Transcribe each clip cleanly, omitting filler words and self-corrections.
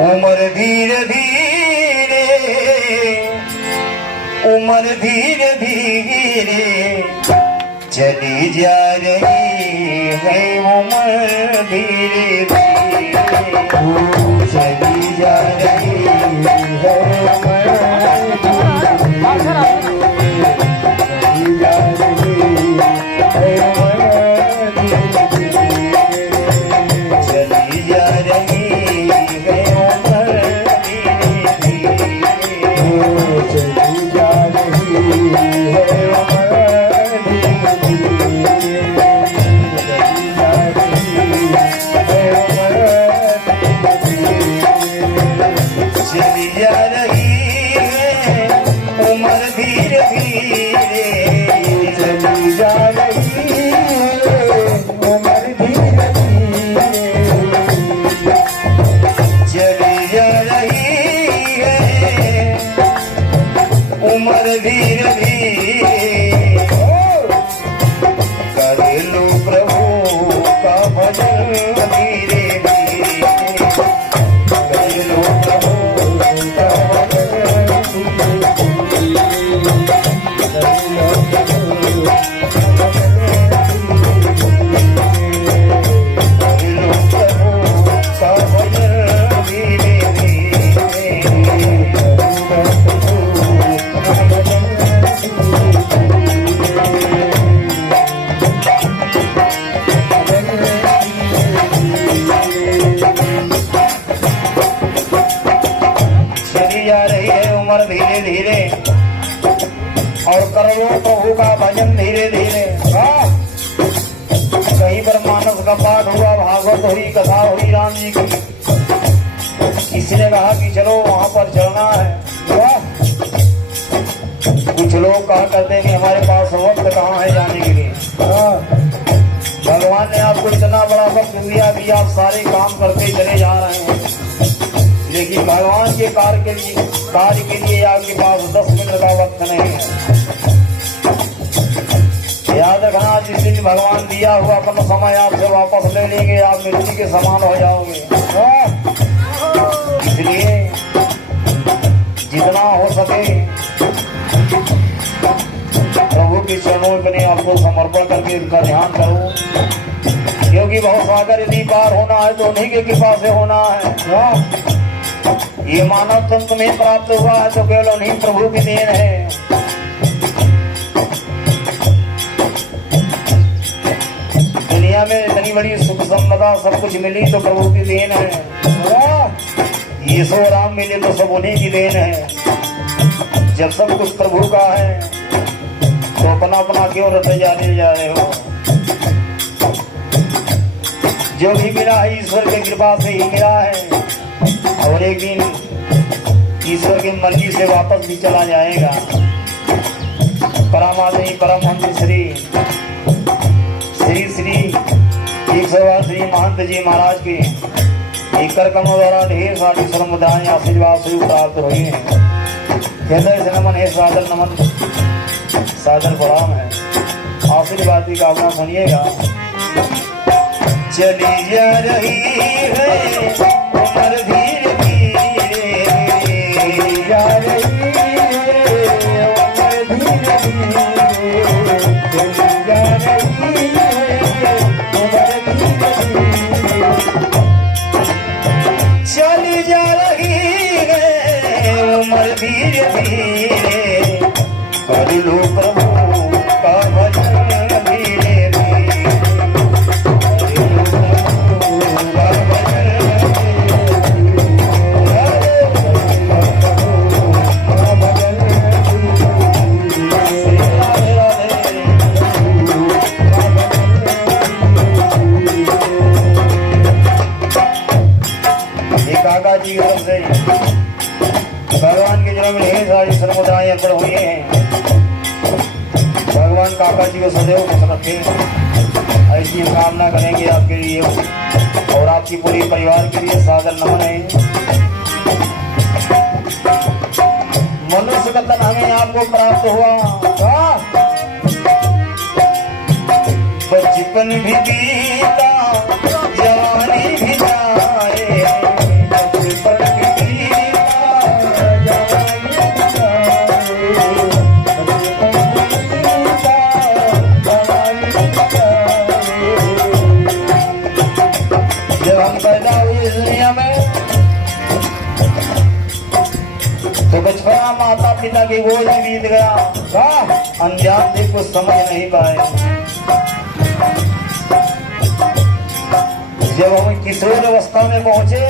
उम्र धीरे धीरे, उम्र धीरे धीरे चली जा रही है, उम्र धीरे धीरे चली जा रही है, उम्र धीरे धीरे कर लो प्रभु का भजन, धीरे धीरे कर लो प्रभु का धीरे धीरे और कर लो प्रभु का भजन धीरे धीरे। कहीं पर मानस का पाठ हुआ, भागवत हुई, कथा हुई राम जी की, किसी ने कहा कि चलो वहां पर चलना है। कुछ लोग कहा करते हैं कि हमारे पास वक्त कहाँ है जाने के लिए। भगवान ने आपको इतना बड़ा वक्त दिया कि आप सारे काम करते चले जा रहे हैं, लेकिन भगवान के कार्य के लिए आपके पास 10 मिनट का वक्त नहीं है। याद रखना, जिस दिन भगवान दिया हुआ अपना समय आपसे वापस ले लेंगे, आप मिट्टी के समान हो जाओगे। इसलिए जितना हो सके प्रभु के चरणों में अपने आपको समर्पण करके इनका ध्यान करो, क्योंकि बहुत सागर यदि पार होना है तो उन्हीं के कृपा से होना है। ये मानव तन तुम्हें प्राप्त हुआ है तो केवल उन्हीं प्रभु की देन है। दुनिया में इतनी बड़ी सुख संपदा सब कुछ मिली तो प्रभु की देन है। यीशु राम मिले तो सब उन्हीं की देन है। जब सब कुछ प्रभु का है तो अपना अपना क्यों रटे जाने जा रहे हो। जो भी मिला है ईश्वर की कृपा से ही मिला है, और एक दिन ईश्वर की मर्जी से वापस भी चला जाएगा। परमात्मा परमहंस श्री 108 श्री महंत जी महाराज के एक कर्मों द्वारा ढेर सारी समुदाय आशीर्वाद से प्राप्त हुई है। हृदय से नमन है, सादर नमन, सादर प्रणाम है। आशीर्वाद की कामना सुनिएगा। चली जा रही है उम्र धीरे धीरे जा रही है, उम्र धीरे धीरे चली जा रही है, उम्र धीरे धीरे चली जा रही है, उम्र धीरे धीरे कर लो प्रभु का भजन धीरे धीरे। काका जी की तरफ से भगवान के जन्म में ढेर सारी समुदाय अर्पण हुए हैं। भगवान काका जी को सदैव खुश रखे, ऐसी कामना करेंगे आपके लिए और आपकी पूरी परिवार के लिए। सादर नमन है। मनुष्य का तन हमें आपको प्राप्त हुआ, बचपन भी बीता जवानी भी जाए, बचपन जब हम पैदा हुए इस दुनिया में तो बचपना माता पिता की गोद में बीत गया। अनजान थे, कुछ समझ नहीं पाए। जब हम किशोर अवस्था में पहुंचे,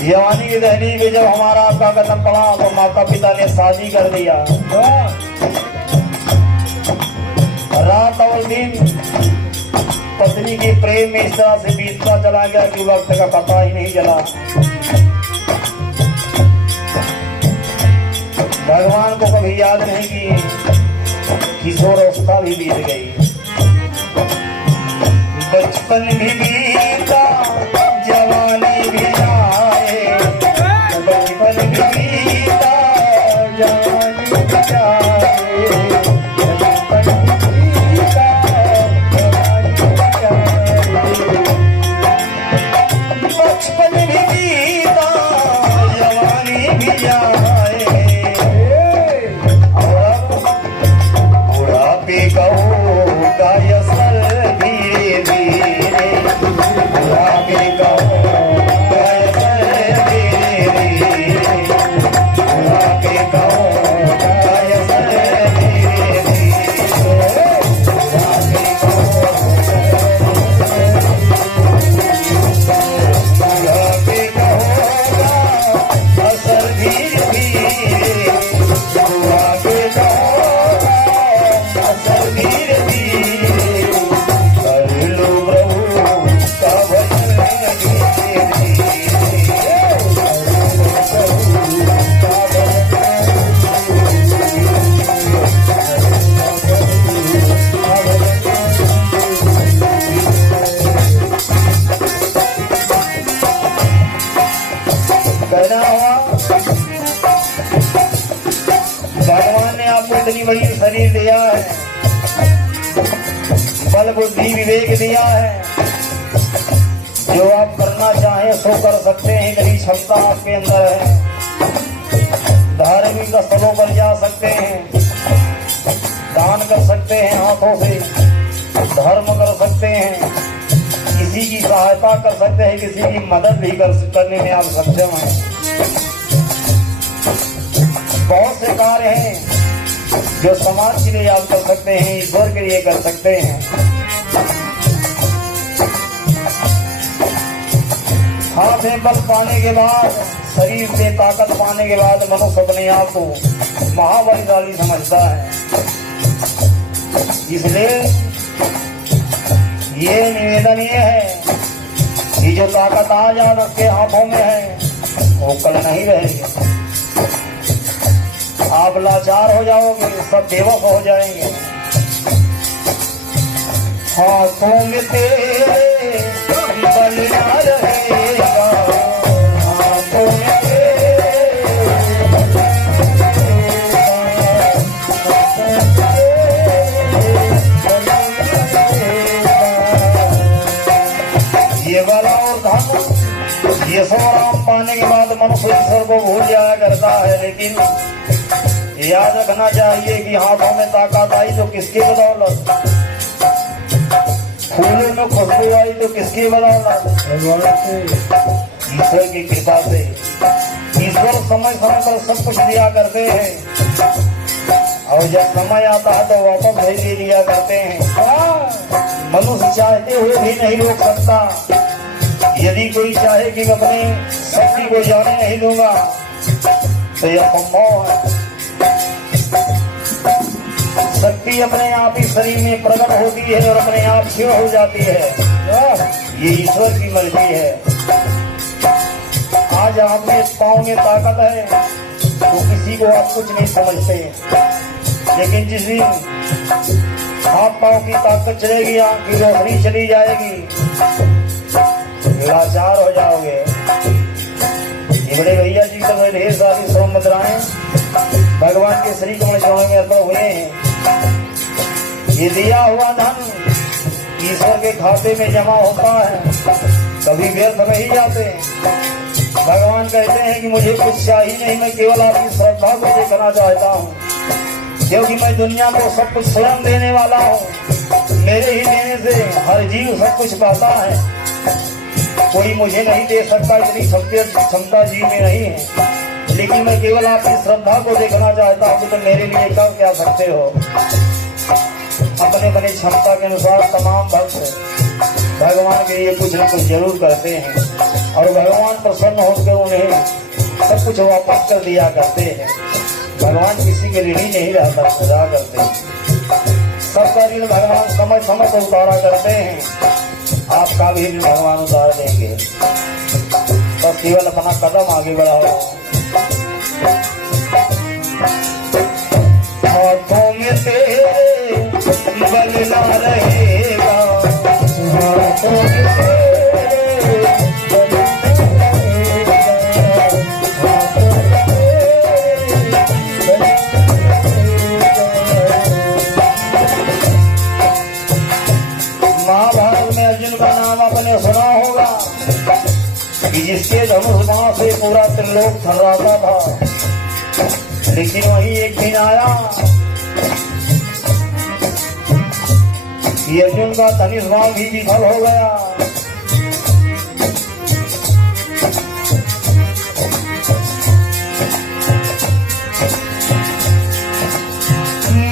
जवानी की दहलीज में जब हमारा आपका कदम पड़ा तो माता पिता ने शादी कर दिया। रात और दिन पत्नी के प्रेम में इस तरह से बीतता चला गया कि वक्त का पता ही नहीं चला। भगवान को कभी याद नहीं कि किशोर अवस्था भी बीत गई। बचपन भी बीता, जवानी भी आए, बचपन भी बीता, जवानी भी आए, बचपन भी बीता, जवानी भी आए, बचपन भी बीता, जवानी भी आए, और बुढ़ापे का होगा असर धीरे धीरे, बुढ़ापे का होगा असर धीरे धीरे, बुढ़ापे का होगा असर धीरे धीरे, बुढ़ापे का बुढ़ापे का होगा असर धीरे धीरे, बुढ़ापे का होगा असर धीरे धीरे, कर लो प्रभु का भजन धीरे धीरे, कर लो प्रभु का कहना हुआ। भगवान ने आपको इतनी बड़ी शरीर दिया है, बल बुद्धि विवेक दिया है, जो आप करना चाहें सो कर सकते हैं। इतनी क्षमता आपके अंदर है। धार्मिक स्थलों पर जा सकते हैं, दान कर सकते हैं, हाथों से धर्म कर सकते हैं, किसी की सहायता कर सकते हैं, किसी की मदद भी करने में आप सक्षम हैं। बहुत से कार्य हैं जो समाज के लिए आप कर सकते हैं, ईश्वर के लिए कर सकते हैं। हाथ में बल पाने के बाद, शरीर से ताकत पाने के बाद मनुष्य अपने आप को महाबलशाली समझता है। इसलिए ये निवेदन ये है कि जो ताकत आज आपके हाथों में है वो कल नहीं रहेगी। आप लाचार हो जाओगे, सब बेवस हो जाएंगे। हाथों में तेरे बल ना रहेगा, हाथों में तेरे बल ना रहेगा। ये बल और धन, ये सब आराम पाने के बाद मनुष्य ईश्वर को भूल जाया करता है। लेकिन याद रखना चाहिए कि हाथों में ताकत आई तो किसकी बदौलत, फूलों में खुशबू आई तो किसकी बदौलत, ईश्वर की कृपा से। ईश्वर समय समय पर सब कुछ दिया करते हैं और जब समय आता है तो वापस भेज दे दिया करते हैं। मनुष्य चाहते हुए भी नहीं रोक सकता। यदि कोई चाहे कि मैं अपनी शक्ति को जाने नहीं दूंगा तो यह संभव है। शक्ति अपने आप ही शरीर में प्रकट होती है और अपने आप क्षीण हो जाती है। ये ईश्वर की मर्जी है। आज आप में पाँव में ताकत है तो किसी को आप कुछ नहीं समझते, लेकिन जिस दिन हाथ पाँव की ताकत चलेगी, आपकी रोशनी चली जाएगी, लाचार हो जाओगे। ये बड़े भैया जी तो ढेर सारी सोम मुद्राएं भगवान के श्री कमल चरणों में अर्पण हुए हैं। ये दिया हुआ धन ईश्वर के खाते में जमा होता है, कभी व्यर्थ नहीं जाते। भगवान कहते हैं कि मुझे कुछ चाहिए नहीं, मैं केवल आपकी श्रद्धा को देखना चाहता हूँ, क्योंकि मैं दुनिया को सब कुछ स्वयं देने वाला हूँ। मेरे ही देने से हर जीव सब कुछ पाता है, कोई मुझे नहीं दे सकता, इतनी क्षमता जीव में नहीं है। लेकिन मैं केवल आपकी श्रद्धा को देखना चाहता हूँ कि तुम मेरे लिए कर क्या सकते हो। अपने अपनी क्षमता के अनुसार तमाम भक्त भगवान के लिए कुछ न कुछ जरूर करते हैं और भगवान प्रसन्न होकर उन्हें सब कुछ वापस कर दिया करते हैं। भगवान किसी के ऋणी नहीं रहा करते, सबका ऋण भगवान समय समय पर उतारा करते हैं। आपका भी ऋण भगवान उतार देंगे, बस केवल अपना कदम आगे बढ़ाओ। हाथों में तेरे बल ना रहेगा, हाथों में तेरे बल ना रहेगा, हाथों में तेरे बल ना रहेगा। महाभारत में अर्जुन का नाम आपने सुना होगा कि जिसके धनुष बाण से पूरा त्रिलोक थर्राता था, लेकिन वही एक दिन आया कि अर्जुन का धनुष बाण भी विफल हो गया।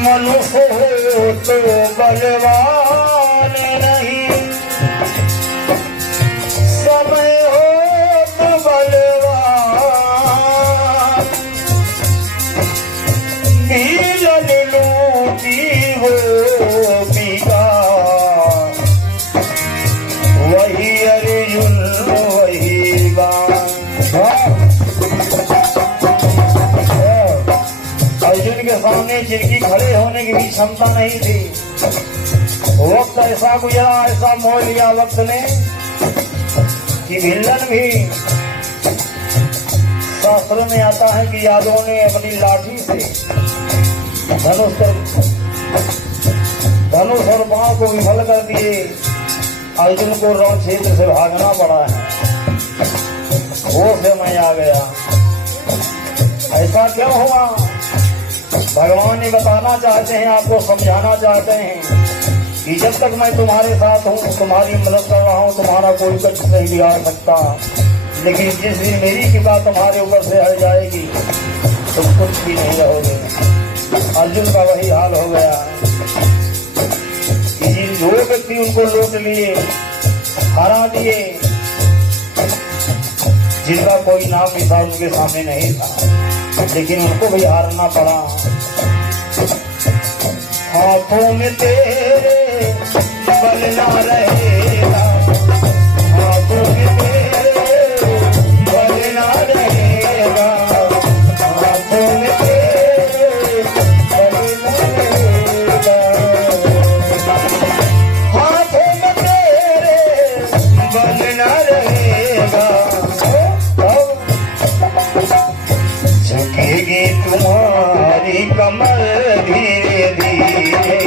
मनुष्य हो तो बलवान नहीं, समय हो तो बलवान, भीजन लूटी हो पीका, वही अर्जुन वही गान। अर्जुन के सामने जिनकी खड़े होने की भी क्षमता नहीं थी, वक्त ऐसा गुजरा, ऐसा मोह लिया वक्त ने कि भिल्लन भी, शास्त्र में आता है कि यादवों ने अपनी लाठी से धनुष और बाण को विफल कर दिए। अर्जुन को रण क्षेत्र से भागना पड़ा है, वो समय आ गया। ऐसा क्यों हुआ? भगवान ने बताना चाहते हैं, आपको समझाना चाहते हैं कि जब तक मैं तुम्हारे साथ हूँ, तुम्हारी मदद कर रहा हूँ, तुम्हारा कोई कष्ट नहीं बिगाड़ सकता। लेकिन जिस दिन मेरी कृपा तुम्हारे ऊपर से हट जाएगी, तुम कुछ भी नहीं रहोगे। अर्जुन का वही हाल हो गया कि जिन दो व्यक्ति उनको लूट लिए, हरा दिए, जिनका कोई नाम निशान उनके सामने नहीं था, लेकिन उनको भी हारना पड़ा। हाथों में तेरे बल ना रहेगा, हाथों में तेरे बल ना रहेगा, हाथों में तेरे बल ना रहेगा, हाथों में तेरे बल ना रहेगा। झुकेगी तुम्हारी कमर धीरे धीरे,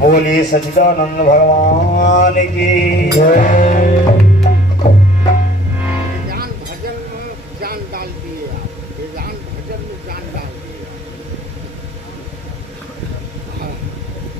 बोलिए सच्चिदानंद भगवान की जय।